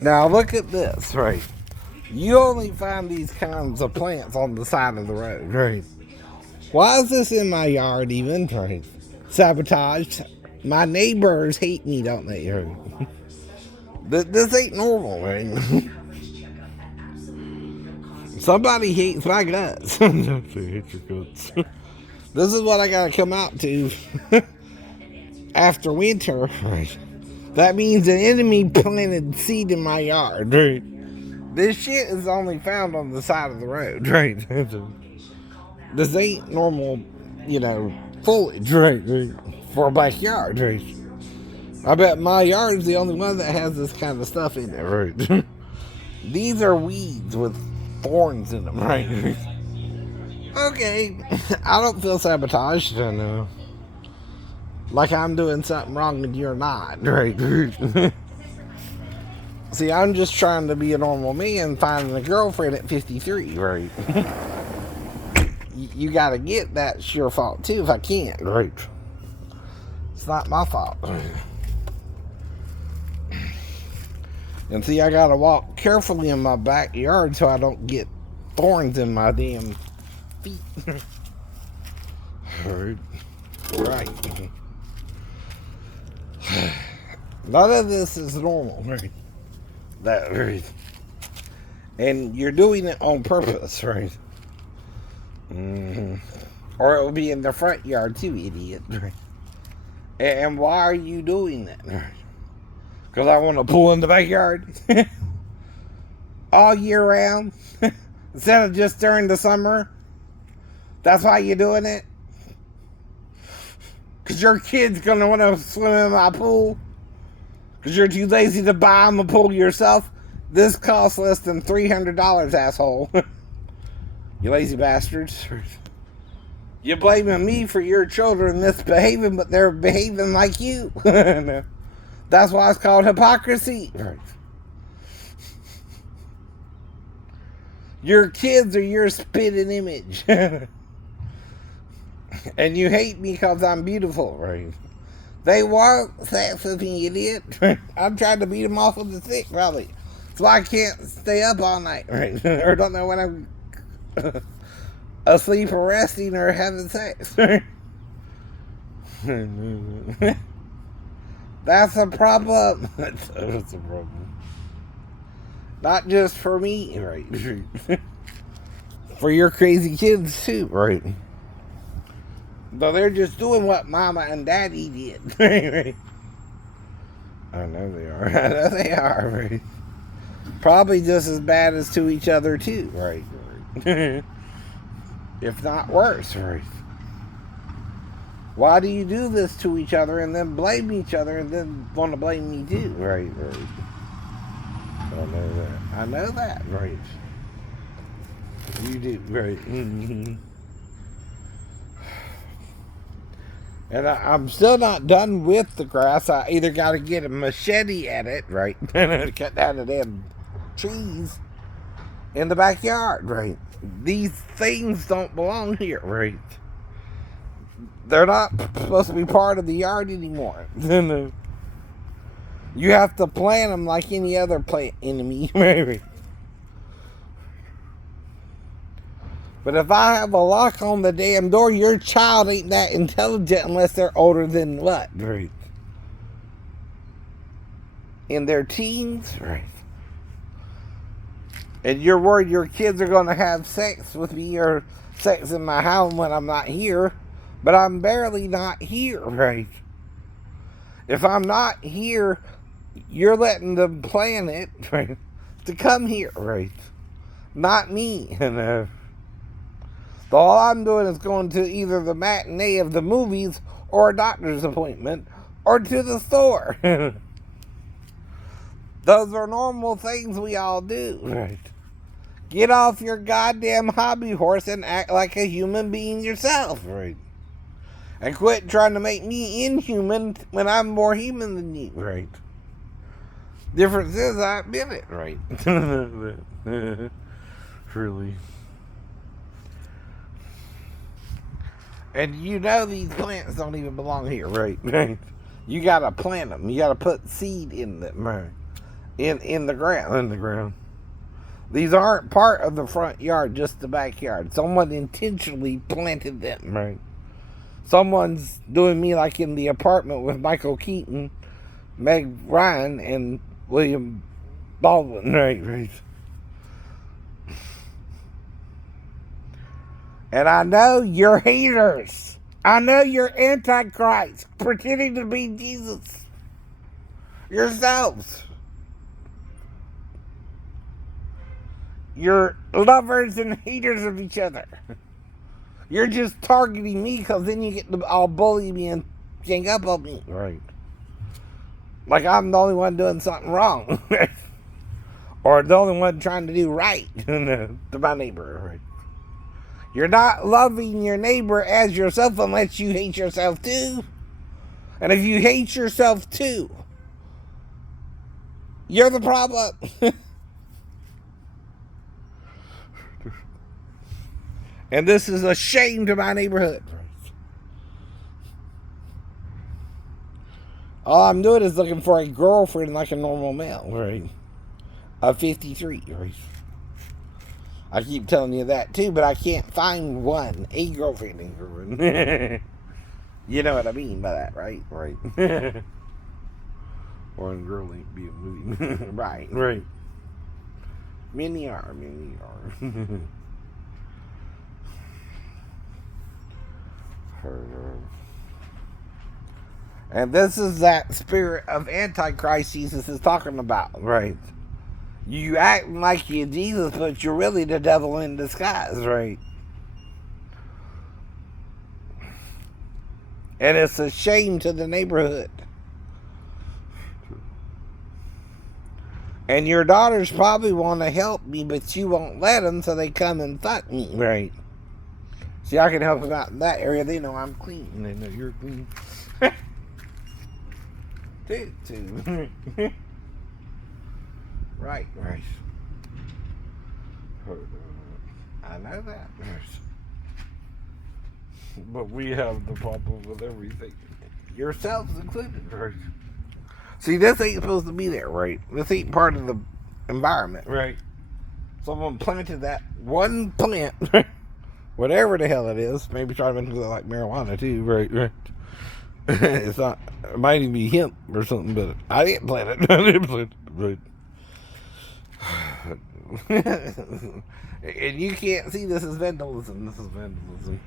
Now look at this, right? You only find these kinds of plants on the side of the road, right? Why is this in my yard even, right? Sabotaged. My neighbors hate me, don't they? Right? This ain't normal, right? Somebody hates my guts. They hate your guts. This is what I gotta come out to after winter, right? That means an enemy planted seed in my yard, right? This shit is only found on the side of the road, right? This ain't normal, foliage, right? For a backyard, right? I bet my yard's the only one that has this kind of stuff in it, right? These are weeds with thorns in them, right? Okay, I don't feel sabotaged, I know. Like I'm doing something wrong and you're not, right? See, I'm just trying to be a normal man, finding a girlfriend at 53, right? You gotta get that's your fault too if I can't, right? It's not my fault. And see, I gotta walk carefully in my backyard so I don't get thorns in my damn feet. Right. None of this is normal, right? That right. And you're doing it on purpose, right? Mm-hmm. Or it will be in the front yard too, idiot. Right? And why are you doing that? Right? Because I want to pull in the backyard all year round instead of just during the summer. That's why you're doing it. Because your kid's going to want to swim in my pool. Because you're too lazy to buy them a pool yourself. This costs less than $300, asshole. You lazy bastards. You're blaming me for your children misbehaving, but they're behaving like you. That's why it's called hypocrisy. Your kids are your spitting image. And you hate me because I'm beautiful, right? They want sex with me, idiot. I'm trying to beat them off with the stick, probably. So I can't stay up all night, right? Or don't know when I'm asleep or resting or having sex. That's a problem. That's a problem. Not just for me, right? For your crazy kids too, right? Though they're just doing what mama and daddy did. I know they are. I know they are, right? Probably just as bad as to each other too, right? If not worse, right? Why do you do this to each other and then blame each other and then want to blame me too, right? I know that. I know that, right? You do, right? And I'm still not done with the grass. I either got to get a machete at it, right? And cut down the damn trees in the backyard, right? These things don't belong here, right? They're not supposed to be part of the yard anymore. You have to plant them like any other plant enemy, maybe. But if I have a lock on the damn door, your child ain't that intelligent unless they're older than what? Right. In their teens? Right. And you're worried your kids are going to have sex with me or sex in my house when I'm not here. But I'm barely not here, right? If I'm not here, you're letting them plan it, right? To come here, right? Not me, So all I'm doing is going to either the matinee of the movies or a doctor's appointment or to the store. Those are normal things we all do, right? Get off your goddamn hobby horse and act like a human being yourself, right? And quit trying to make me inhuman when I'm more human than you, right? Difference is I admit it, right? Really. And you know these plants don't even belong here, right? You gotta plant them. You gotta put seed in them, right? in the ground. In the ground. These aren't part of the front yard, just the backyard. Someone intentionally planted them, right? Someone's doing me like in The Apartment with Michael Keaton, Meg Ryan, and William Baldwin, right? And I know you're haters. I know you're antichrist, pretending to be Jesus. Yourselves. You're lovers and haters of each other. You're just targeting me because then you get to all bully me and gang up on me. Right. Like I'm the only one doing something wrong. Or the only one trying to do right to my neighbor. Right. You're not loving your neighbor as yourself unless you hate yourself too. And if you hate yourself too, you're the problem. And this is a shame to my neighborhood. All I'm doing is looking for a girlfriend like a normal male, right? A 53, right? I keep telling you that too, but I can't find one. A girlfriend. You know what I mean by that, right? Right. One girl ain't being moving. Right. Many are. And this is that spirit of Antichrist Jesus is talking about, right? You acting like you're Jesus, but you're really the devil in disguise, right? And it's a shame to the neighborhood. And your daughters probably want to help me, but you won't let them, so they come and fuck me, right? See, I can help them out in that area. They know I'm clean. They know you're clean. Too. Right. I know that. But we have the problem with everything. Yourselves included, right? See, this ain't supposed to be there, right? This ain't part of the environment, right? Someone planted that one plant, whatever the hell it is. Maybe try to make it like marijuana too, right? It's not. It might even be hemp or something, but I didn't plant it. Right? And you can't see this is vandalism. This is vandalism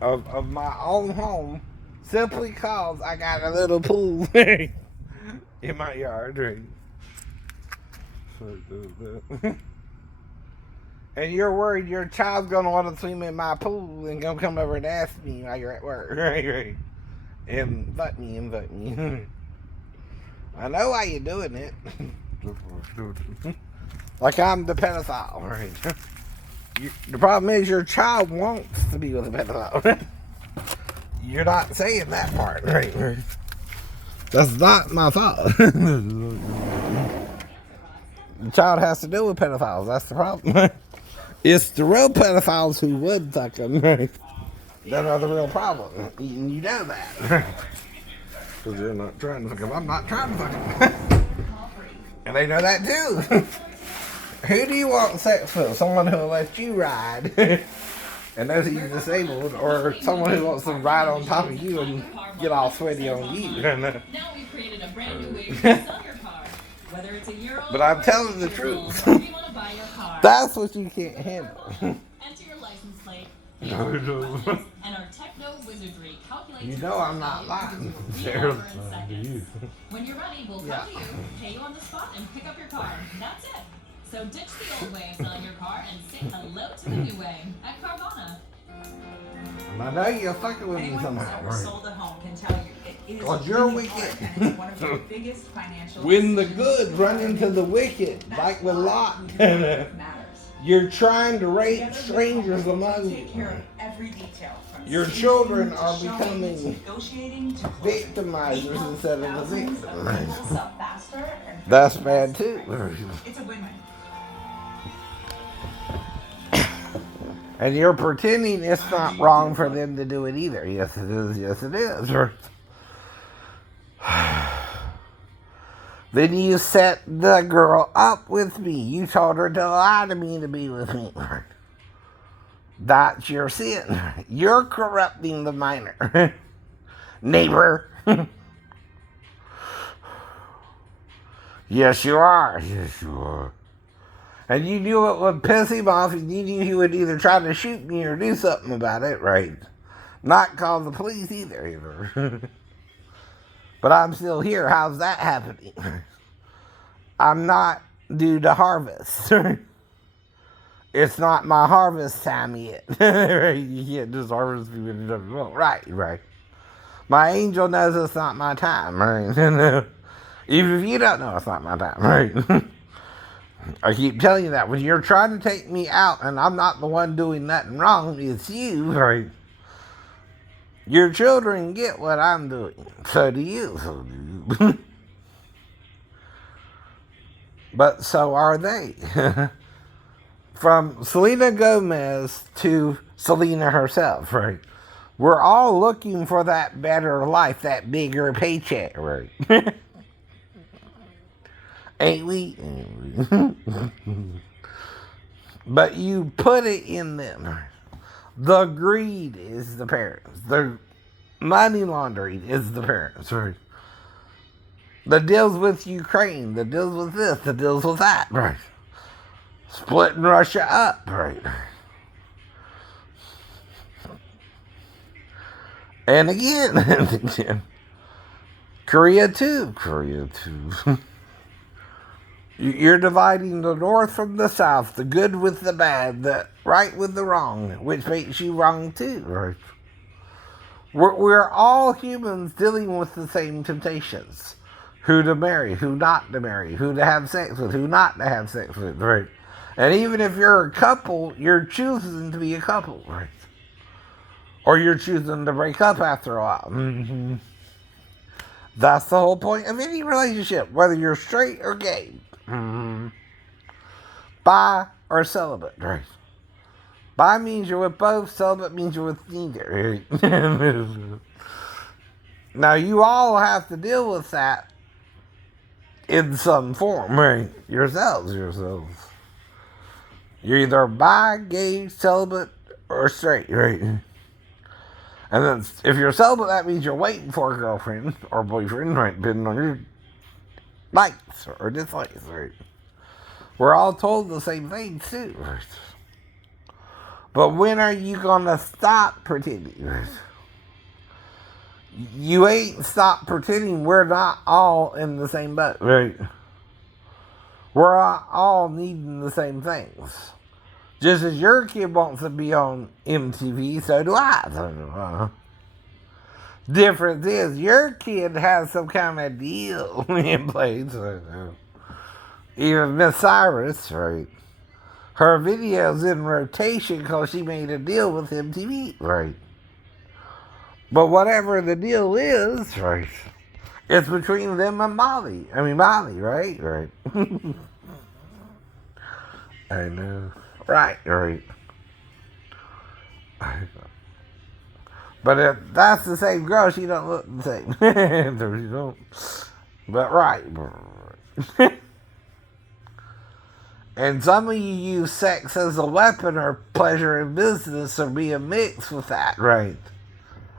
of my own home, simply cause I got a little pool in my yard, right? And you're worried your child's gonna want to swim in my pool and gonna come over and ask me while you're at work, right? And fuck me. I know why you're doing it. Like I'm the pedophile, right? The problem is your child wants to be with a pedophile. You're not saying that part, right? That's not my fault. The child has to deal with pedophiles. That's the problem. It's the real pedophiles who would fuck them, right? That are the real problem. You know that. Because you're not trying to fuck them. I'm not trying to fuck them. And they know that too. Who do you want sex with? Someone who will let you ride and knows that you're disabled, or someone who wants to ride on top of you and get all sweaty on you? Now we've created a brand new way to sell your car. Whether it's a year old, but I'm telling the truth. That's what you can't handle. Enter your license plate. And our techno wizardry calculates. You know I'm not lying. When you're ready, we'll come to you, pay you on the spot, and pick up your car. That's it. So ditch the old way of selling your car and say hello to the new way at Carvana. I know you're fucking with me somehow, right? Sold a home can tell you it is. Because you're wicked. One of the biggest financial. When the good run into the wicked, like with Lot, you're trying to rape strangers among you. Every detail. Your children are becoming victimizers instead of the victims. That's bad too. It's a win-win. And you're pretending it's not wrong for them to do it either. Yes, it is. Yes, it is. Then you set the girl up with me. You told her to lie to me to be with me. That's your sin. You're corrupting the minor. Neighbor. Yes, you are. Yes, you are. And you knew it would piss him off, and you knew he would either try to shoot me or do something about it, right? Not call the police either. But I'm still here. How's that happening? I'm not due to harvest. It's not my harvest time yet. You can't just harvest me when you don't. Right. My angel knows it's not my time, right? Even if you don't know it's not my time, right? I keep telling you that when you're trying to take me out and I'm not the one doing nothing wrong, it's you, right? Your children get what I'm doing. So do you. So do you. But so are they. From Selena Gomez to Selena herself, right? We're all looking for that better life, that bigger paycheck, right? Ain't we? But you put it in them. The greed is the parents. The money laundering is the parents, right? The deals with Ukraine, the deals with this, the deals with that, right? Splitting Russia up, right? And again, Korea too. You're dividing the North from the South, the good with the bad, the right with the wrong, which makes you wrong too, right? We're all humans dealing with the same temptations. Who to marry, who not to marry, who to have sex with, who not to have sex with, right? And even if you're a couple, you're choosing to be a couple, right? Or you're choosing to break up after a while. Mm-hmm. That's the whole point of any relationship, whether you're straight or gay. Mm-hmm. Bi or celibate, right? Bi means you're with both, celibate means you're with neither, right? Now, you all have to deal with that in some form, right? Yourselves. You're either bi, gay, celibate, or straight, right? And then if you're celibate, that means you're waiting for a girlfriend or boyfriend, right? Depending on your likes or dislikes, right? We're all told the same things too, right? But when are you gonna stop pretending, right? You ain't stopped pretending we're not all in the same boat, right? We're all needing the same things. Just as your kid wants to be on MTV, so do I. Difference is, your kid has some kind of deal in place. Even Miss Cyrus, right? Her video's in rotation because she made a deal with MTV, right? But whatever the deal is, right? It's between them and Molly, right? Right. I know. Right. But if that's the same girl, she don't look the same. She don't. But right. And some of you use sex as a weapon or pleasure in business or being mixed with that, right?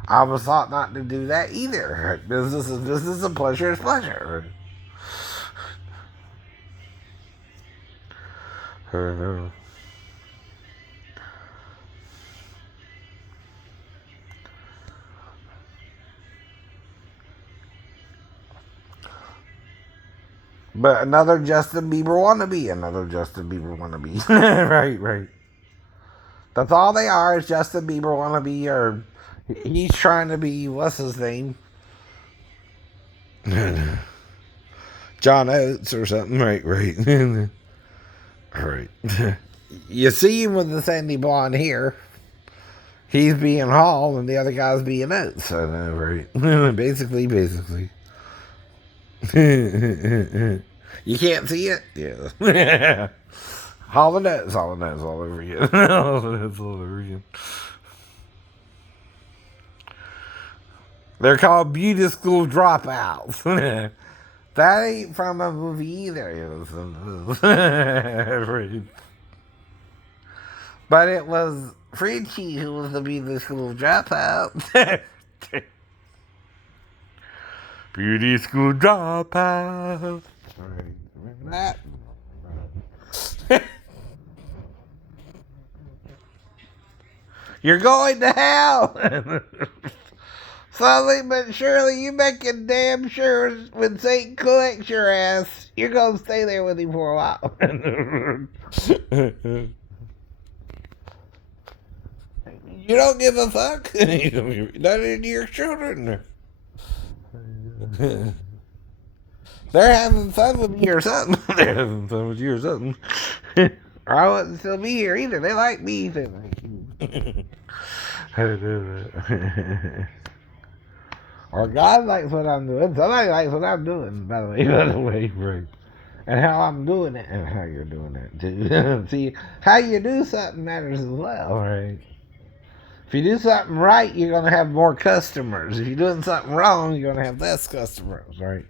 I was taught not to do that either. Right? Business is business and pleasure is pleasure. Right? But another Justin Bieber wannabe. Right. That's all they are, is Justin Bieber wannabe, or he's trying to be, what's his name? John Oates or something, right. Right. You see him with the sandy blonde hair. He's being Hall and the other guy's being Oates. So, right. Basically. You can't see it? Yeah. Hall and Oates all over again. All over again. They're called beauty school dropouts. That ain't from a movie either. But it was Frenchie who was to be the school dropout. Beauty school dropout. Alright, remember that? You're going to hell! Slowly but surely, you making damn sure when Satan collects your ass, you're gonna stay there with him for a while. You don't give a fuck. None of your children. They're having fun with me or something. They're having fun with you or something. Or I wouldn't still be here either. They like me. They like you. Or God likes what I'm doing. Somebody likes what I'm doing, by the way, right? And how I'm doing it and how you're doing it too. See, how you do something matters as well, right? If you do something right, you're gonna have more customers. If you're doing something wrong, you're gonna have less customers, right?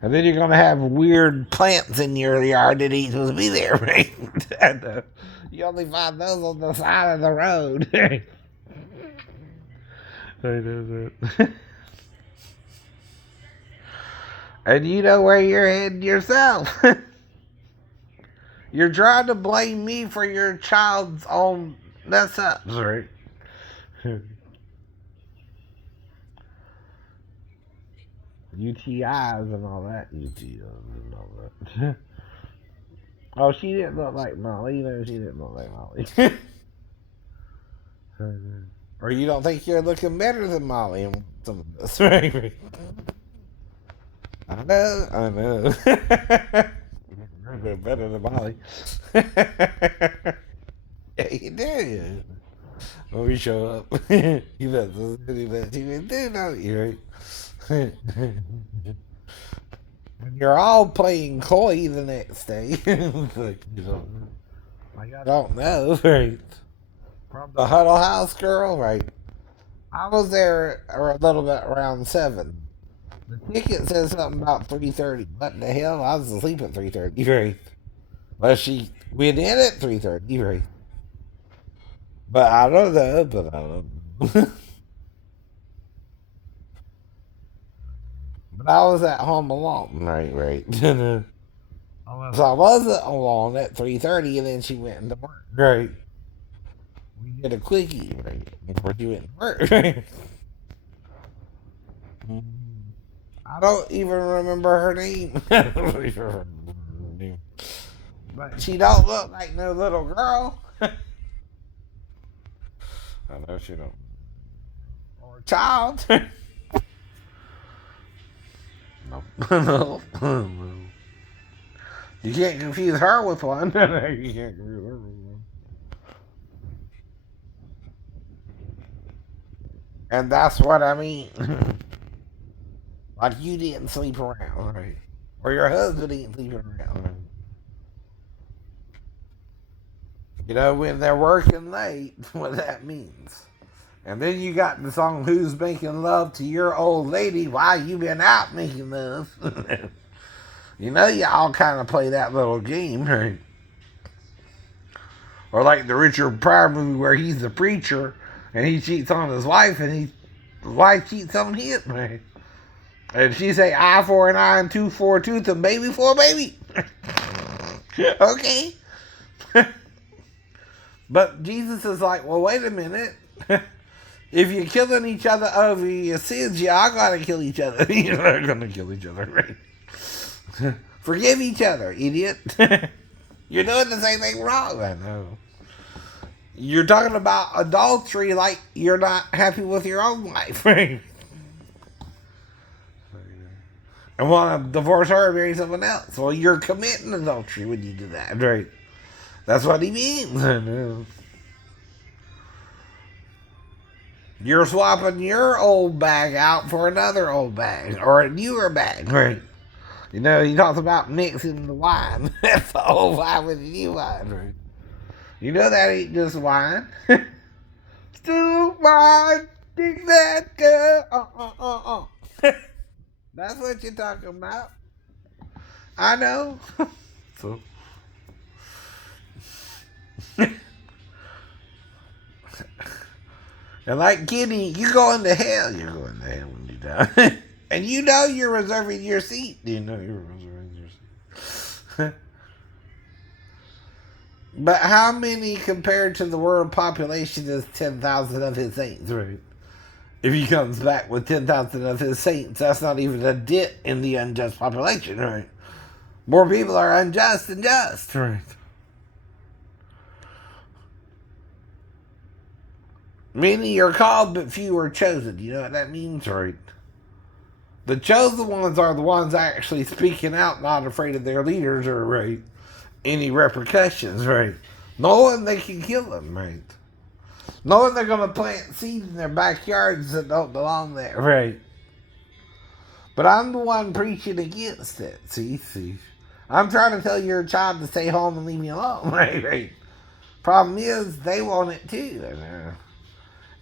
And then you're gonna have weird plants in your yard that ain't supposed to be there, right? And, you only find those on the side of the road. And you know where you're heading yourself. You're trying to blame me for your child's own mess ups, right? UTIs and all that. UTIs and all that. Oh, she didn't look like Molly. You know, she didn't look like Molly. Or you don't think you're looking better than Molly in some of this, right? I know. You're better than Molly. Yeah, you do. When we show up, you bet you do, don't you, right? And you're all playing coy the next day. Like, I don't know, right? From the Huddle House girl, right? I was there a little bit around 7. The ticket says something about 3:30. What the hell? I was asleep at 3:30, right? Well, she went in at 3:30, right? But I don't know, But I was at home alone, right. So I wasn't alone at 3:30, and then she went into work, right? We did a quickie, right? Before she went to work, right? I don't even remember her name. But she don't look like no little girl. I know she don't. Or a child. No. No. You can't confuse her with one. You can't confuse her with one. And that's what I mean. Like you didn't sleep around, right? Or your husband didn't sleep around. Right? You know, when they're working late, what that means. And then you got the song Who's Making Love to Your Old Lady While You Been Out Making Love. You know, y'all kind of play that little game, right? Or like the Richard Pryor movie where he's the preacher and he cheats on his wife and his wife cheats on him, right? And she say eye for an eye and tooth for a tooth and baby for a baby. Okay. But Jesus is like, well, wait a minute. If you're killing each other over your sins, y'all gotta kill each other. You're not gonna kill each other, right? Forgive each other, idiot. You're doing the same thing wrong. I know. You're talking about adultery like you're not happy with your own life, right? And want to divorce her and marry someone else. Well, you're committing adultery when you do that, right? That's what he means. I know. You're swapping your old bag out for another old bag or a newer bag, right? You know, he talks about mixing the wine. That's the old wine with the new wine, right? You know that ain't just wine. Still wine, dig that girl. That's what you're talking about. I know. So. And like Kenny, you going to hell. You're going to hell when you die. And you know you're reserving your seat. You know you're reserving your seat. But how many compared to the world population is 10,000 of his saints, right? If he comes back with 10,000 of his saints, that's not even a dent in the unjust population, right? More people are unjust than just, right? Many are called, but few are chosen. You know what that means, right? The chosen ones are the ones actually speaking out, not afraid of their leaders or, right, any repercussions, right? Knowing they can kill them, right? Knowing they're going to plant seeds in their backyards that don't belong there, right? But I'm the one preaching against it, see? I'm trying to tell your child to stay home and leave me alone, right? Problem is, they want it too.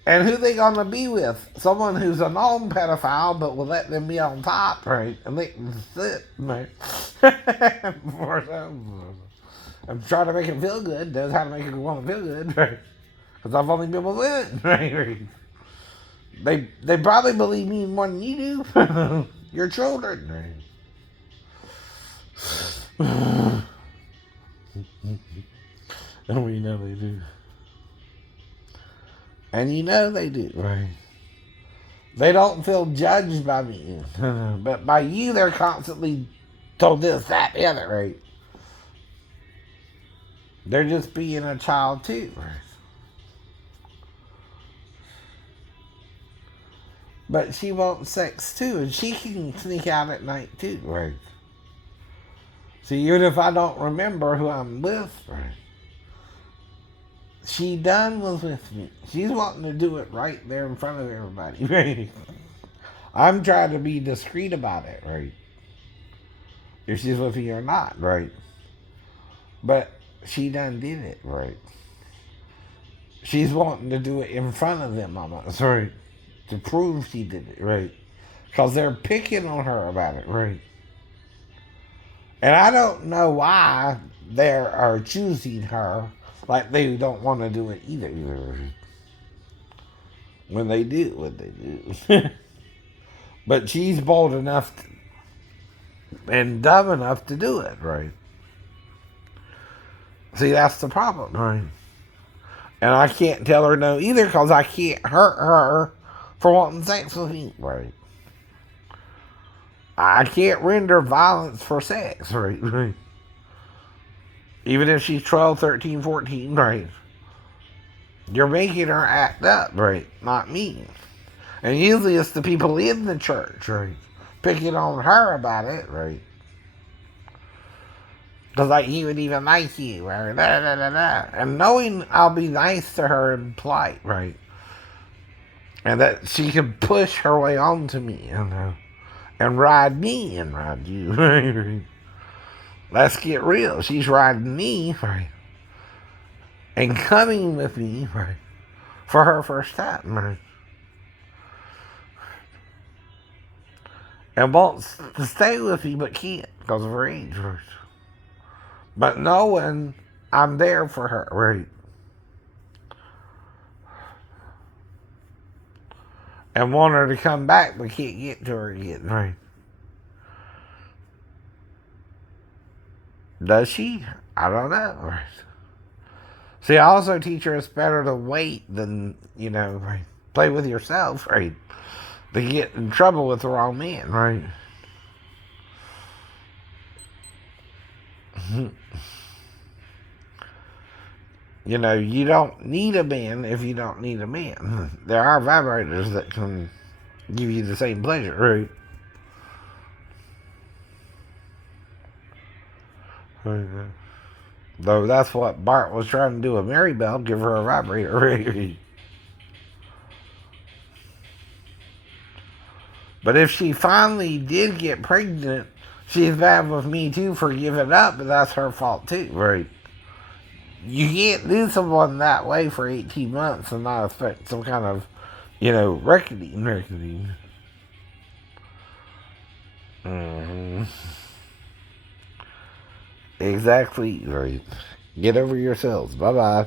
And who they gonna be with? Someone who's a known pedophile, but will let them be on top, right? And let them sit, right? I'm trying to make it feel good. Knows how to make it want to feel good, right? Because I've only been with women, right? They probably believe me more than you do. Your children, right? And we know they do. And you know they do, right? They don't feel judged by me. But by you, they're constantly told this, that, the other, right? They're just being a child too, right? But she wants sex too, and she can sneak out at night too, right? See, even if I don't remember who I'm with, right? She done was with me. She's wanting to do it right there in front of everybody, right? I'm trying to be discreet about it, right? If she's with me or not, right? But she done did it, right? She's wanting to do it in front of them, almost, right? To prove she did it, right? Because they're picking on her about it, right? And I don't know why they are choosing her like they don't want to do it either. When they do what they do. But she's bold enough and dumb enough to do it, right? See, that's the problem, right? And I can't tell her no either because I can't hurt her for wanting sex with me, right? I can't render violence for sex, right? Even if she's 12, 13, 14, right? You're making her act up, right? Not me. And usually it's the people in the church, right? Picking on her about it, right? Because like, he would even like you, right? Da, da, da, da. And knowing I'll be nice to her and polite, right? And that she can push her way onto me, and ride me and ride you, right? Let's get real. She's riding me, right? And coming with me, right? For her first time, right? And wants to stay with me, but can't because of her age, right? But knowing I'm there for her, right? And want her to come back, but can't get to her again, right? Does she? I don't know, right? See, I also teach her it's better to wait than, right? Play with yourself, right? To get in trouble with the wrong man, right? You don't need a man if you don't need a man. There are vibrators that can give you the same pleasure, right? Though that's what Bart was trying to do with Mary Bell, give her a vibrator, right? But if she finally did get pregnant, she's bad with me too for giving up, but that's her fault too, right? You can't do someone that way for 18 months and not expect some kind of, reckoning. Mm-hmm. Exactly. Right. Get over yourselves. Bye bye.